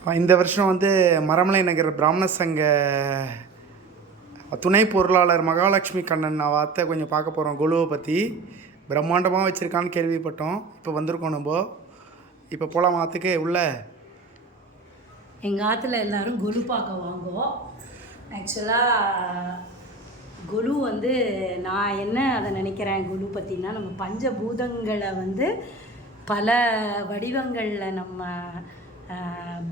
இந்த வருஷம் வந்து மரமலை நகர் பிராமண சங்க துணை பொருளாளர் மகாலட்சுமி கண்ணன் வார்த்தை கொஞ்சம் பார்க்க போகிறோம். குழுவை பற்றி பிரம்மாண்டமாக வச்சுருக்கான்னு கேள்விப்பட்டோம். இப்போ வந்திருக்கோம் நம்ம. இப்போ போகலாம் ஆற்றுக்கு உள்ள. எங்கள் ஆற்றுல எல்லோரும் குழு பார்க்க வாங்குவோம். ஆக்சுவலாக குழு வந்து நான் என்ன அதை நினைக்கிறேன் குழு பற்றினா, நம்ம பஞ்சபூதங்களை வந்து பல வடிவங்களில் நம்ம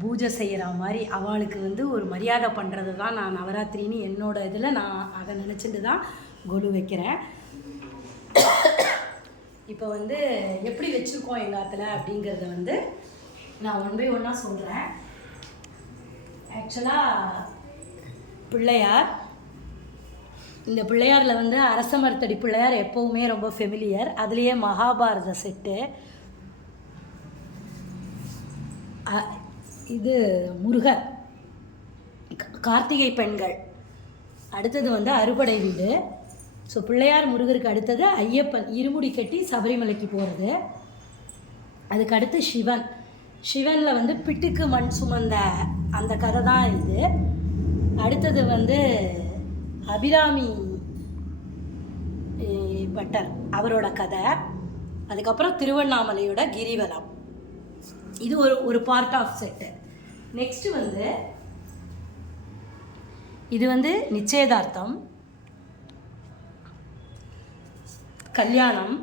பூஜை செய்கிற மாதிரி அவளுக்கு வந்து ஒரு மரியாதை பண்ணுறது தான் நான் நவராத்திரின்னு என்னோடய இதில் நான் அதை நினச்சிட்டு தான் கொலு வைக்கிறேன். இப்போ வந்து எப்படி வச்சுருக்கோம் எங்கள் ஆற்றுல அப்படிங்கிறத வந்து நான் ஒன் பை ஒன்னாக சொல்கிறேன். ஆக்சுவலாக பிள்ளையார், இந்த பிள்ளையாரில் வந்து அரச மரத்தடி பிள்ளையார் எப்போவுமே ரொம்ப ஃபெமிலியர். அதுலேயே மகாபாரத செட்டு, இது முருகர், கார்த்திகை பெண்கள், அடுத்தது வந்து அறுபடை வீடு. ஸோ பிள்ளையார் முருகருக்கு அடுத்தது ஐயப்பன் இருமுடி கட்டி சபரிமலைக்கு போகிறது. அதுக்கு அடுத்து சிவன். சிவனில் வந்து பிட்டுக்கு மண் சுமந்த அந்த கதை தான் இது. அடுத்தது வந்து அபிராமி பட்டர் அவரோட கதை. அதுக்கப்புறம் திருவண்ணாமலையோட கிரிவலம். இது ஒரு பார்ட் ஆஃப் செட்டு. நெக்ஸ்ட்டு வந்து இது வந்து நிச்சயதார்த்தம், கல்யாணம்,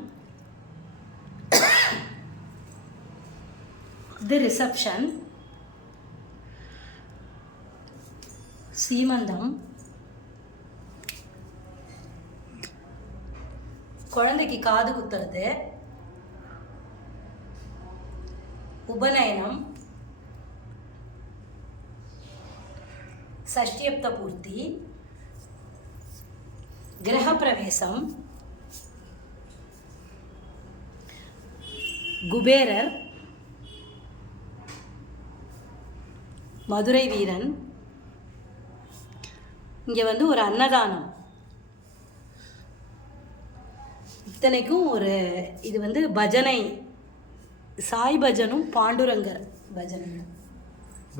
இது ரிசப்ஷன், சீமந்தம், குழந்தைக்கு காது குத்துறது, உபநயனம், சஷ்டியப்த பூர்த்தி, கிரகப்பிரவேசம், குபேரர், மதுரை வீரன், இங்கே வந்து ஒரு அன்னதானம். இத்தனைக்கும் ஒரு இது வந்து பஜனை, சாய் பஜனும் பாண்டுரங்கர் பஜனும்.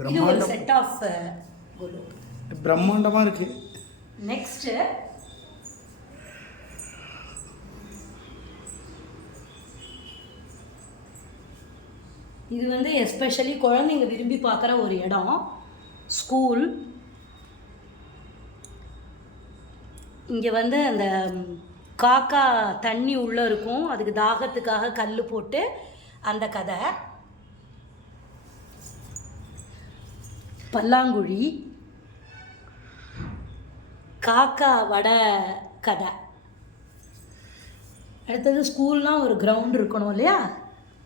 இது ஒரு செட் ஆஃப் குரு. பிரம்மாண்டமாக இருக்கு. நெக்ஸ்ட்டு இது வந்து எஸ்பெஷலி குழந்தைங்க விரும்பி பார்க்குற ஒரு இடம், ஸ்கூல். இங்கே வந்து அந்த காக்கா தண்ணி உள்ளே இருக்கும், அதுக்கு தாகத்துக்காக கல் போட்டு அந்த கதை. பல்லாங்குழி, காக்கா வடை கதை. அடுத்தது ஸ்கூல்னால் ஒரு கிரவுண்ட் இருக்கணும் இல்லையா?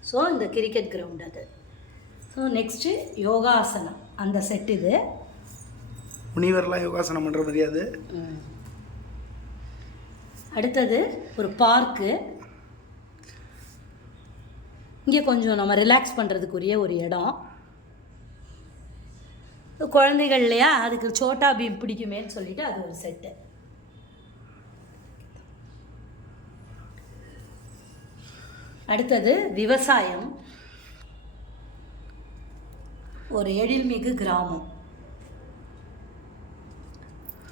ஸோ இந்த கிரிக்கெட் கிரவுண்ட் அது. ஸோ நெக்ஸ்ட்டு யோகாசனம், அந்த செட் இது. முனிவர்லாம் யோகாசனம் பண்ணுற முடியாது. அடுத்தது ஒரு பார்க்கு. இங்கே கொஞ்சம் நம்ம ரிலாக்ஸ் பண்ணுறதுக்குரிய ஒரு இடம். குழந்தைகள் இல்லையா, அதுக்கு சோட்டா பீம் பிடிக்குமேன்னு சொல்லிட்டு அது ஒரு செட்டு. அடுத்தது விவசாயம், ஒரு எழில்மிகு கிராமம்.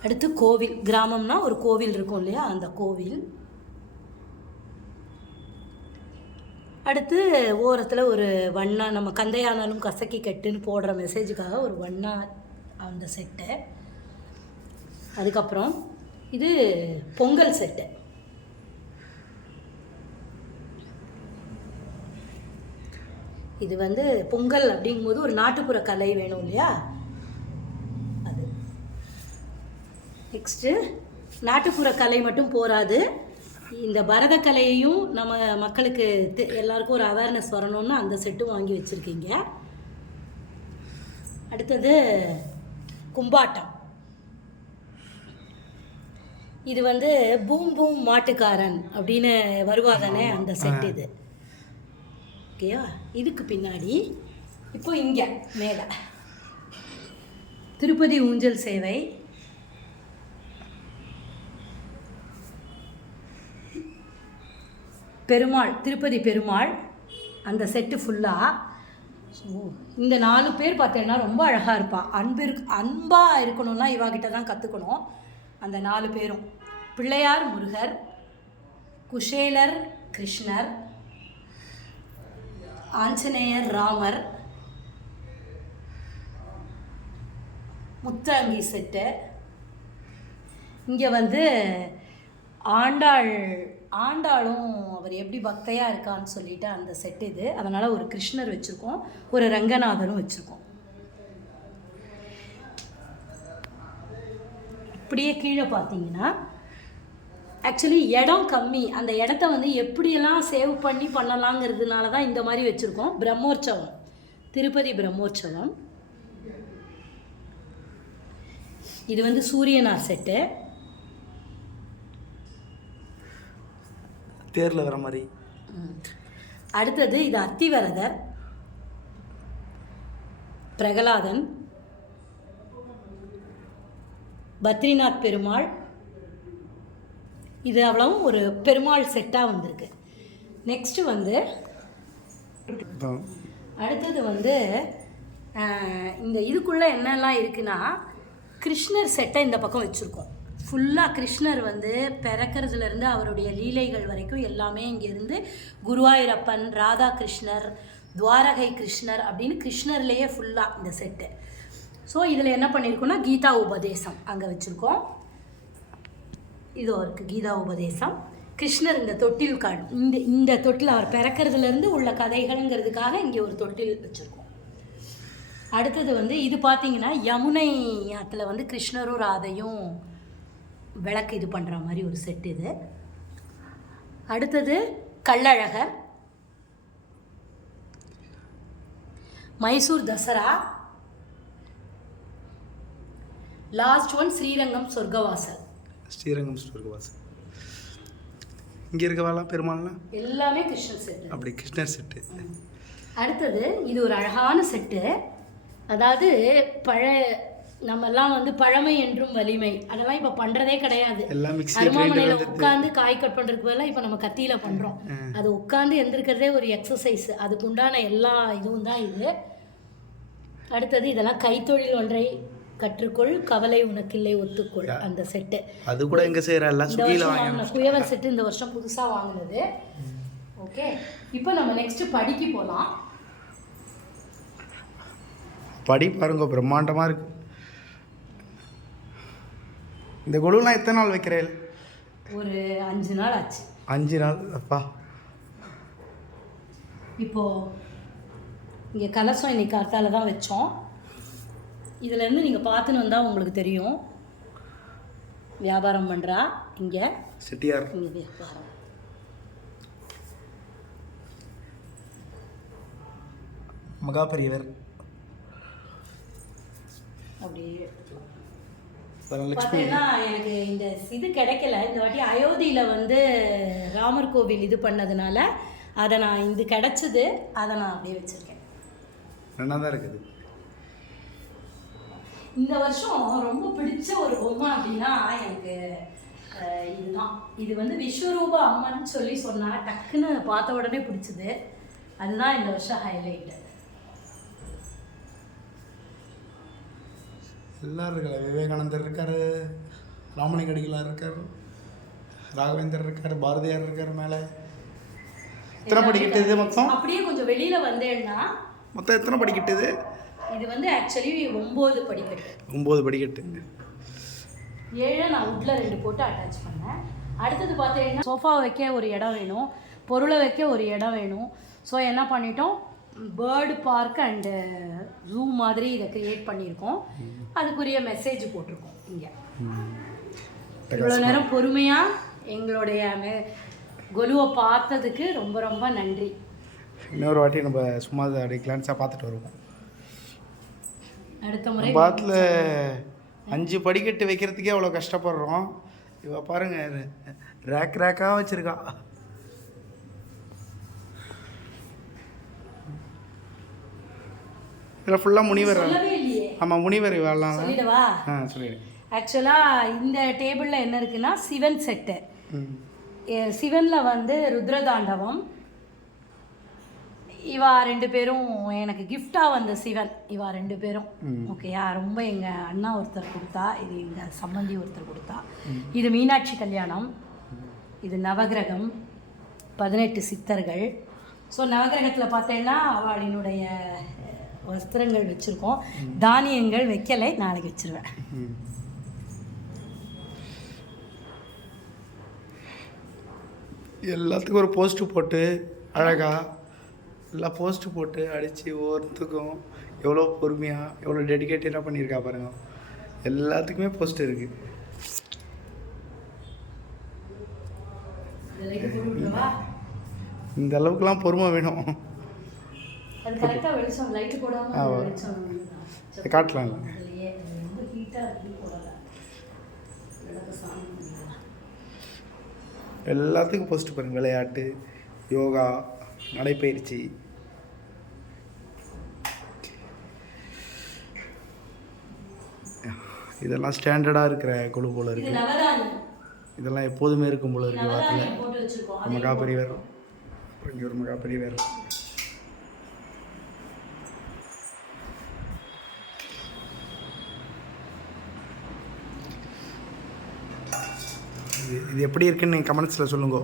அடுத்து கோவில். கிராமம்னா ஒரு கோவில் இருக்கும் இல்லையா, அந்த கோவில். அடுத்து ஓரத்தில் ஒரு வண்ணா, நம்ம கந்தையானாலும் கசக்கி கட்டுன்னு போடுற மெசேஜுக்காக ஒரு வண்ணா அந்த செட்டு. அதுக்கப்புறம் இது பொங்கல் செட்டு. இது வந்து பொங்கல் அப்படிங்கும்போது ஒரு நாட்டுப்புற கலை வேணும் இல்லையா, அது. நெக்ஸ்ட்டு நாட்டுப்புற கலை மட்டும் போராது, இந்த பரதக்கலையையும் நம்ம மக்களுக்கு எல்லாருக்கும் ஒரு அவேர்னஸ் வரணும்னு அந்த செட்டும் வாங்கி வச்சுருக்கீங்க. அடுத்தது கும்பாட்டம். இது வந்து பூம் பூம் மாட்டுக்காரன் அப்படின்னு வருவாதானே, அந்த செட் இது. ஓகேயா? இதுக்கு பின்னாடி இப்போ இங்கே மேலே திருப்பதி ஊஞ்சல் சேவை, பெருமாள், திருப்பதி பெருமாள் அந்த செட்டு ஃபுல்லாக. ஸோ இந்த 4 பேர் பார்த்தீங்கன்னா ரொம்ப அழகாக இருப்பாள். அன்பாக இருக்கணும்னா இவாகிட்ட தான் கற்றுக்கணும். அந்த 4 பேரும் பிள்ளையார் முருகர், குஷேலர் கிருஷ்ணர், ஆஞ்சநேயர் ராமர், முத்தங்கி செட்டு. இங்கே வந்து ஆண்டாளும் அவர் எப்படி பக்தையாக இருக்கான்னு சொல்லிட்டு அந்த செட் இது. அதனால் ஒரு கிருஷ்ணர் வச்சுருக்கோம், ஒரு ரங்கநாதரும் வச்சுருக்கோம். இப்படியே கீழே பார்த்தீங்கன்னா ஆக்சுவலி இடம் கம்மி. அந்த இடத்த வந்து எப்படியெல்லாம் சேவ் பண்ணலாங்கிறதுனால தான் இந்த மாதிரி வச்சுருக்கோம். பிரம்மோற்சவம், திருப்பதி பிரம்மோற்சவம். இது வந்து சூரியனார் செட்டு, தேரில் வர மாதிரி. அடுத்தது இது அத்திவரதர், பிரகலாதன், பத்ரிநாத் பெருமாள். இது அவ்வளவும் ஒரு பெருமாள் செட்டாக வந்திருக்கு. நெக்ஸ்ட்டு வந்து அடுத்தது வந்து இந்த இதுக்குள்ளே என்னெல்லாம் இருக்குன்னா கிருஷ்ணர் செட்டை இந்த பக்கம் வச்சுருக்கோம். ஃபுல்லாக கிருஷ்ணர் வந்து பிறக்கிறதுலேருந்து அவருடைய லீலைகள் வரைக்கும் எல்லாமே இங்கேருந்து குருவாயூரப்பன், ராதா கிருஷ்ணர், துவாரகை கிருஷ்ணர் அப்படின்னு கிருஷ்ணர்லேயே ஃபுல்லாக இந்த செட்டு. ஸோ இதில் என்ன பண்ணியிருக்கோம்னா கீதா உபதேசம் அங்கே வச்சுருக்கோம். இதோ இருக்குது கீதா உபதேசம். கிருஷ்ணர் இந்த தொட்டில் இந்த தொட்டில் அவர் பிறக்கிறதுலேருந்து உள்ள கதைகள்ங்கிறதுக்காக இங்கே ஒரு தொட்டில் வச்சுருக்கோம். அடுத்தது வந்து இது பார்த்திங்கன்னா யமுனை ஆற்றுல வந்து கிருஷ்ணரும் ராதையும் விளக்கு இது பண்ணுற மாதிரி ஒரு செட் இது. அடுத்தது கள்ளழகர், மைசூர் தசரா, லாஸ்ட் ஒன் ஸ்ரீரங்கம் சொர்க்கவாசல். ஸ்ரீரங்கம் சொர்க்கவாசல். இங்கே இருக்கவாலாம் பெருமாள்லாம் எல்லாமே கிருஷ்ணர் செட்டு. அப்படி கிருஷ்ணர் செட்டு. அடுத்தது இது ஒரு அழகான செட்டு. அதாவது நம்மெல்லாம் வந்து பழமை என்றும் வலிமை அதெல்லாம் இப்போ பண்ணுறதே கிடையாது. அருமாமனையில் உட்காந்து காய் கட் பண்ணுறதுக்கு பதிலாக இப்போ நம்ம கத்தியில் பண்ணுறோம். அது உட்காந்து எந்திருக்கிறதே ஒரு எக்ஸசைஸ். அதுக்கு உண்டான எல்லா இதுவும் தான் இது. அடுத்தது இதெல்லாம் கைத்தொழில் ஒன்றை கற்றுக்கொள், கவலை உனக்கில்லை ஒத்துக்கொள், அந்த செட்டு. அது கூட எங்கே செய்கிற குயவர் செட்டு இந்த வருஷம் புதுசாக வாங்கினது. ஓகே, இப்போ நம்ம நெக்ஸ்ட்டு படிக்கு போகலாம். படி பாருங்க, பிரம்மாண்டமாக இருக்குது. இந்த கொலுலாம் எத்தனை நாள் வைக்கிறேன்? ஒரு 5 நாள் ஆச்சு. 5 நாள் அப்பா. இப்போது இங்கே கலசம் இன்னைக்கு காத்தால தான் வச்சோம். இதுலேருந்து நீங்கள் பார்த்துன்னு வந்தால் உங்களுக்கு தெரியும். வியாபாரம் பண்ணுறா இங்கே செட்டியார். இங்கே வியாபாரம். மகாபெரியவர் அப்படியே பார்த்தீங்கன்னா எனக்கு இந்த இது கிடைக்கல. இந்த வாட்டி அயோத்தியில் வந்து ராமர் கோவில் இது பண்ணதுனால அதை நான் இது கிடச்சிது, அதை நான் அப்படியே வச்சுருக்கேன். நல்லா தான் இருக்குது. இந்த வருஷம் ரொம்ப பிடிச்ச ஒரு பொம்மை அப்படின்னா எனக்கு இதுதான். இது வந்து விஸ்வரூப அம்மன் சொல்லி சொன்னால் டக்குன்னு பார்த்த உடனே பிடிச்சது. அதுதான் இந்த வருஷம் ஹைலைட்டு. எல்லோரும் இருக்கார். விவேகானந்தர் இருக்கார், ராமலிங்க அடிகளார் இருக்கார், ராகவேந்தர் இருக்கார், பாரதியார் இருக்கார். மேலே எத்தனை படிக்கிட்டு இது மொத்தம்? அப்படியே கொஞ்சம் வெளியில் வந்தேன்னா மொத்தம் எத்தனை படிக்கிட்டு இது? இது வந்து ஆக்சுவலி 9 படிக்கட்டு. 9 படிக்கட்டு. 7 நான் உட்டில் 2 போட்டு அட்டாச் பண்ணேன். அடுத்தது பார்த்தீங்கன்னா சோஃபா வைக்க ஒரு இடம் வேணும், பொருளை வைக்க ஒரு இடம் வேணும். ஸோ என்ன பண்ணிட்டோம், பேர்டு பார்க் அண்டு ஜூ மாதிரி இதை க்ரியேட் பண்ணியிருக்கோம். அதுக்குரிய மெசேஜ் போட்டிருக்கோம் இங்கே. இவ்வளோ நேரம் பொறுமையாக எங்களுடைய கொலுவை பார்த்ததுக்கு ரொம்ப ரொம்ப நன்றி. இன்னொரு வாட்டி நம்ம சும்மா அப்படி கிளான்ஸாக பார்த்துட்டு வருவோம். அடுத்த முறை பாத்தில் 5 படிக்கட்டு வைக்கிறதுக்கே அவ்வளோ கஷ்டப்படுறோம். இவ பாருங்கள், ரேக்காக வச்சுருக்கா. இதில் ஃபுல்லாக முனிவர். ஆமாம், முனிவர் வரலாம். சொல்லிடவா? சொல்லிடு. ஆக்சுவலாக இந்த டேபிளில் என்ன இருக்குன்னா சிவன் செட்டு. சிவனில் வந்து ருத்ரதாண்டவம், இவா 2 பேரும் எனக்கு கிஃப்டாக வந்த சிவன். இவா 2 பேரும் ஓகேயா, ரொம்ப எங்கள் அண்ணா ஒருத்தர் கொடுத்தா, இது எங்கள் சம்பந்தி ஒருத்தர் கொடுத்தா. இது மீனாட்சி கல்யாணம், இது நவகிரகம், 18 சித்தர்கள். ஸோ நவகிரகத்தில் பார்த்தேன்னா அவளினுடைய வஸ்திரங்கள் வச்சுருக்கோம், தானியங்கள் வைக்கலை, நாளைக்கு வச்சுருவேன். எல்லாத்துக்கும் ஒரு போஸ்ட்டு போட்டு அழகாக எல்லாம் போஸ்ட்டு போட்டு அடித்து ஒவ்வொருத்துக்கும் எவ்வளோ பொறுமையாக எவ்வளோ டெடிக்கேட்டடாக பண்ணியிருக்கா பாருங்க. எல்லாத்துக்குமே போஸ்ட் இருக்குது. இந்த அளவுக்குலாம் பொறுமை வேணும். காட்டலாம். எல்லாத்துக்கும் போஸ்ட் பாருங்க. விளையாட்டு, யோகா, நடைப்பயிற்சி, இதெல்லாம் ஸ்டாண்டர்டாக இருக்கிற குழு போல் இருக்குது. இதெல்லாம் எப்போதுமே இருக்கும் போல இருக்குது. வாரத்தில் மகாபெரியவர், இங்கே ஒரு மகாபெரியவர். இது எப்படி இருக்குன்னு நீங்கள் கமெண்ட்ஸில் சொல்லுங்க.